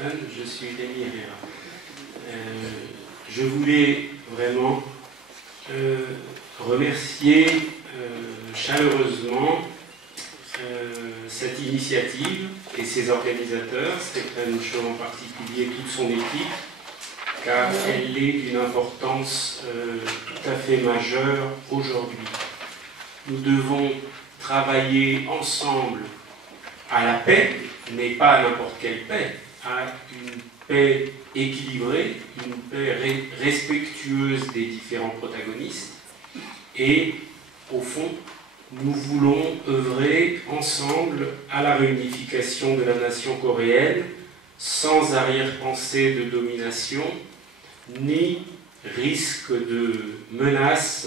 Stéphane, je suis Rémi Herrera. Je voulais vraiment remercier chaleureusement cette initiative et ses organisateurs, Stéphane Chaud en particulier, toute son équipe, car elle est d'une importance tout à fait majeure aujourd'hui. Nous devons travailler ensemble à la paix, mais pas à n'importe quelle paix, à une paix équilibrée, une paix respectueuse des différents protagonistes. Et au fond, nous voulons œuvrer ensemble à la réunification de la nation coréenne, sans arrière-pensée de domination, ni risque de menace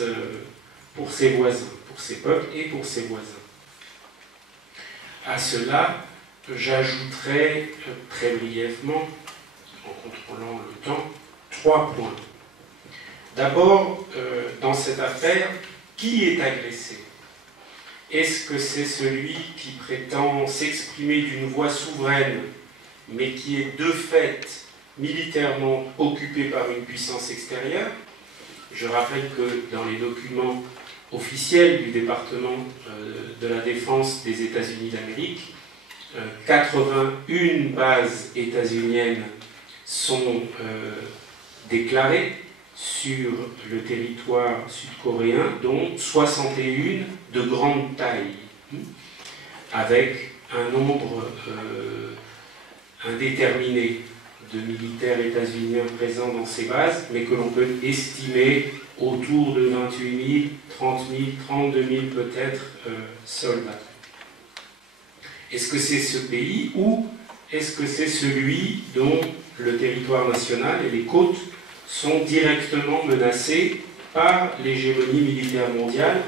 pour ses voisins, pour ses peuples et pour ses voisins. À cela, j'ajouterai très brièvement, en contrôlant le temps, 3 points. D'abord, dans cette affaire, qui est agressé? Est-ce que c'est celui qui prétend s'exprimer d'une voix souveraine, mais qui est de fait militairement occupé par une puissance extérieure? Je rappelle que dans les documents officiels du département de la Défense des États-Unis d'Amérique, 81 bases états-uniennes sont déclarées sur le territoire sud-coréen, dont 61 de grande taille, avec un nombre indéterminé de militaires états-uniens présents dans ces bases, mais que l'on peut estimer autour de 28 000, 30 000, 32 000 peut-être soldats. Est-ce que c'est ce pays ou est-ce que c'est celui dont le territoire national et les côtes sont directement menacés par l'hégémonie militaire mondiale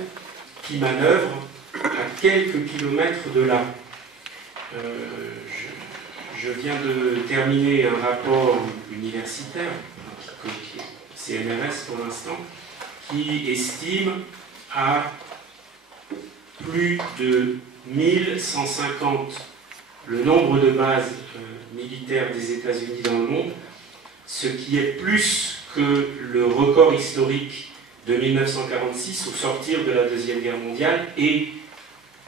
qui manœuvre à quelques kilomètres de là? Je viens de terminer un rapport universitaire, qui est CNRS pour l'instant, qui estime à plus de 1150 le nombre de bases militaires des États-Unis dans le monde, ce qui est plus que le record historique de 1946 au sortir de la Deuxième Guerre mondiale. Et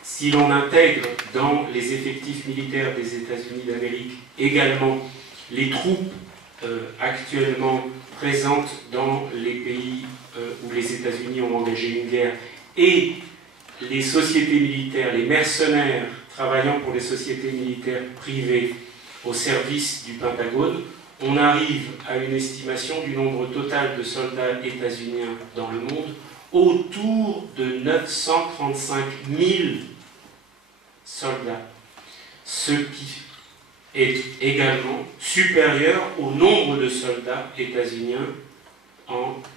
si l'on intègre dans les effectifs militaires des États-Unis d'Amérique également les troupes actuellement présentes dans les pays où les États-Unis ont engagé une guerre et les sociétés militaires, les mercenaires travaillant pour les sociétés militaires privées au service du Pentagone, on arrive à une estimation du nombre total de soldats états-uniens dans le monde autour de 935 000 soldats, ce qui est également supérieur au nombre de soldats états-uniens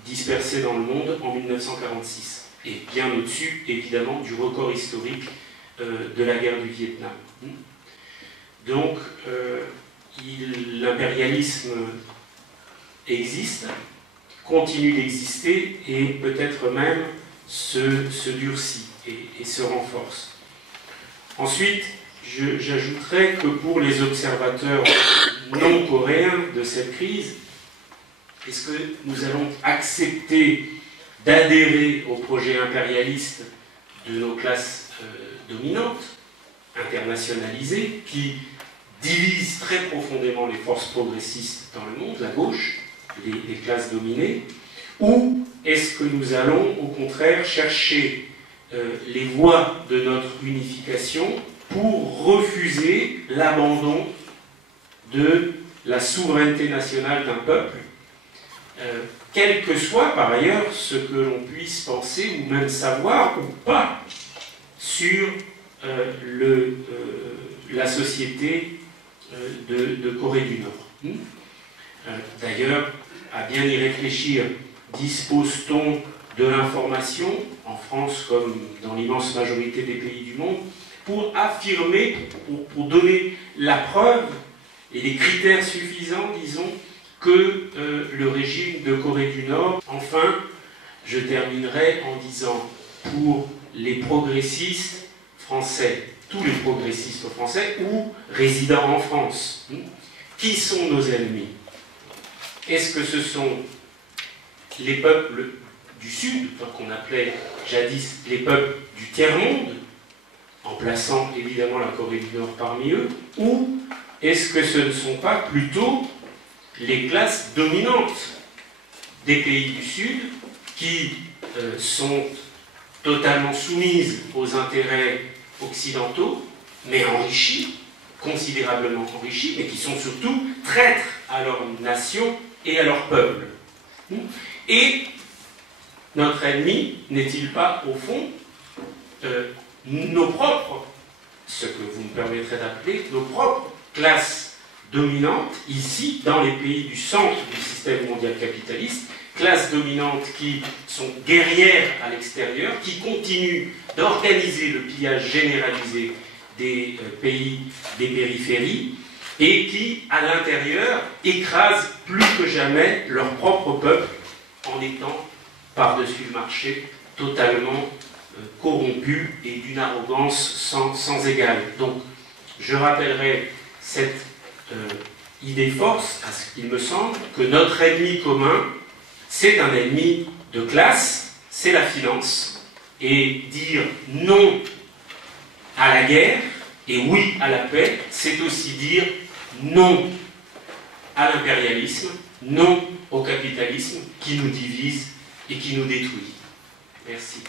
dispersés dans le monde en 1946, et bien au-dessus, évidemment, du record historique de la guerre du Vietnam. Donc, l'impérialisme existe, continue d'exister, et peut-être même se durcit et se renforce. Ensuite, j'ajouterais que pour les observateurs non coréens de cette crise, est-ce que nous allons accepter d'adhérer au projet impérialiste de nos classes dominantes, internationalisées, qui divisent très profondément les forces progressistes dans le monde, la gauche, les classes dominées, ou est-ce que nous allons au contraire chercher les voies de notre unification pour refuser l'abandon de la souveraineté nationale d'un peuple, quel que soit par ailleurs ce que l'on puisse penser ou même savoir ou pas sur la société de Corée du Nord. D'ailleurs, à bien y réfléchir, dispose-t-on de l'information, en France comme dans l'immense majorité des pays du monde, pour affirmer, pour donner la preuve et les critères suffisants, disons, que le régime de Corée du Nord. Enfin, je terminerai en disant, pour les progressistes français, tous les progressistes français ou résidant en France, Qui sont nos ennemis? Est-ce que ce sont les peuples du Sud, qu'on appelait jadis les peuples du tiers-monde, en plaçant évidemment la Corée du Nord parmi eux, ou est-ce que ce ne sont pas plutôt les classes dominantes des pays du Sud qui sont totalement soumises aux intérêts occidentaux, mais enrichies, considérablement enrichies, mais qui sont surtout traîtres à leur nation et à leur peuple? Et notre ennemi n'est-il pas, au fond, nos propres, ce que vous me permettrez d'appeler, nos propres classes dominantes, ici, dans les pays du centre du système mondial capitaliste, classes dominantes qui sont guerrières à l'extérieur, qui continuent d'organiser le pillage généralisé des pays des périphéries, et qui, à l'intérieur, écrasent plus que jamais leur propre peuple en étant, par-dessus le marché, totalement corrompus et d'une arrogance sans égale. Donc, je rappellerai cette idée force, à ce qu'il me semble, que notre ennemi commun, c'est un ennemi de classe, c'est la finance. Et dire non à la guerre et oui à la paix, c'est aussi dire non à l'impérialisme, non au capitalisme qui nous divise et qui nous détruit. Merci.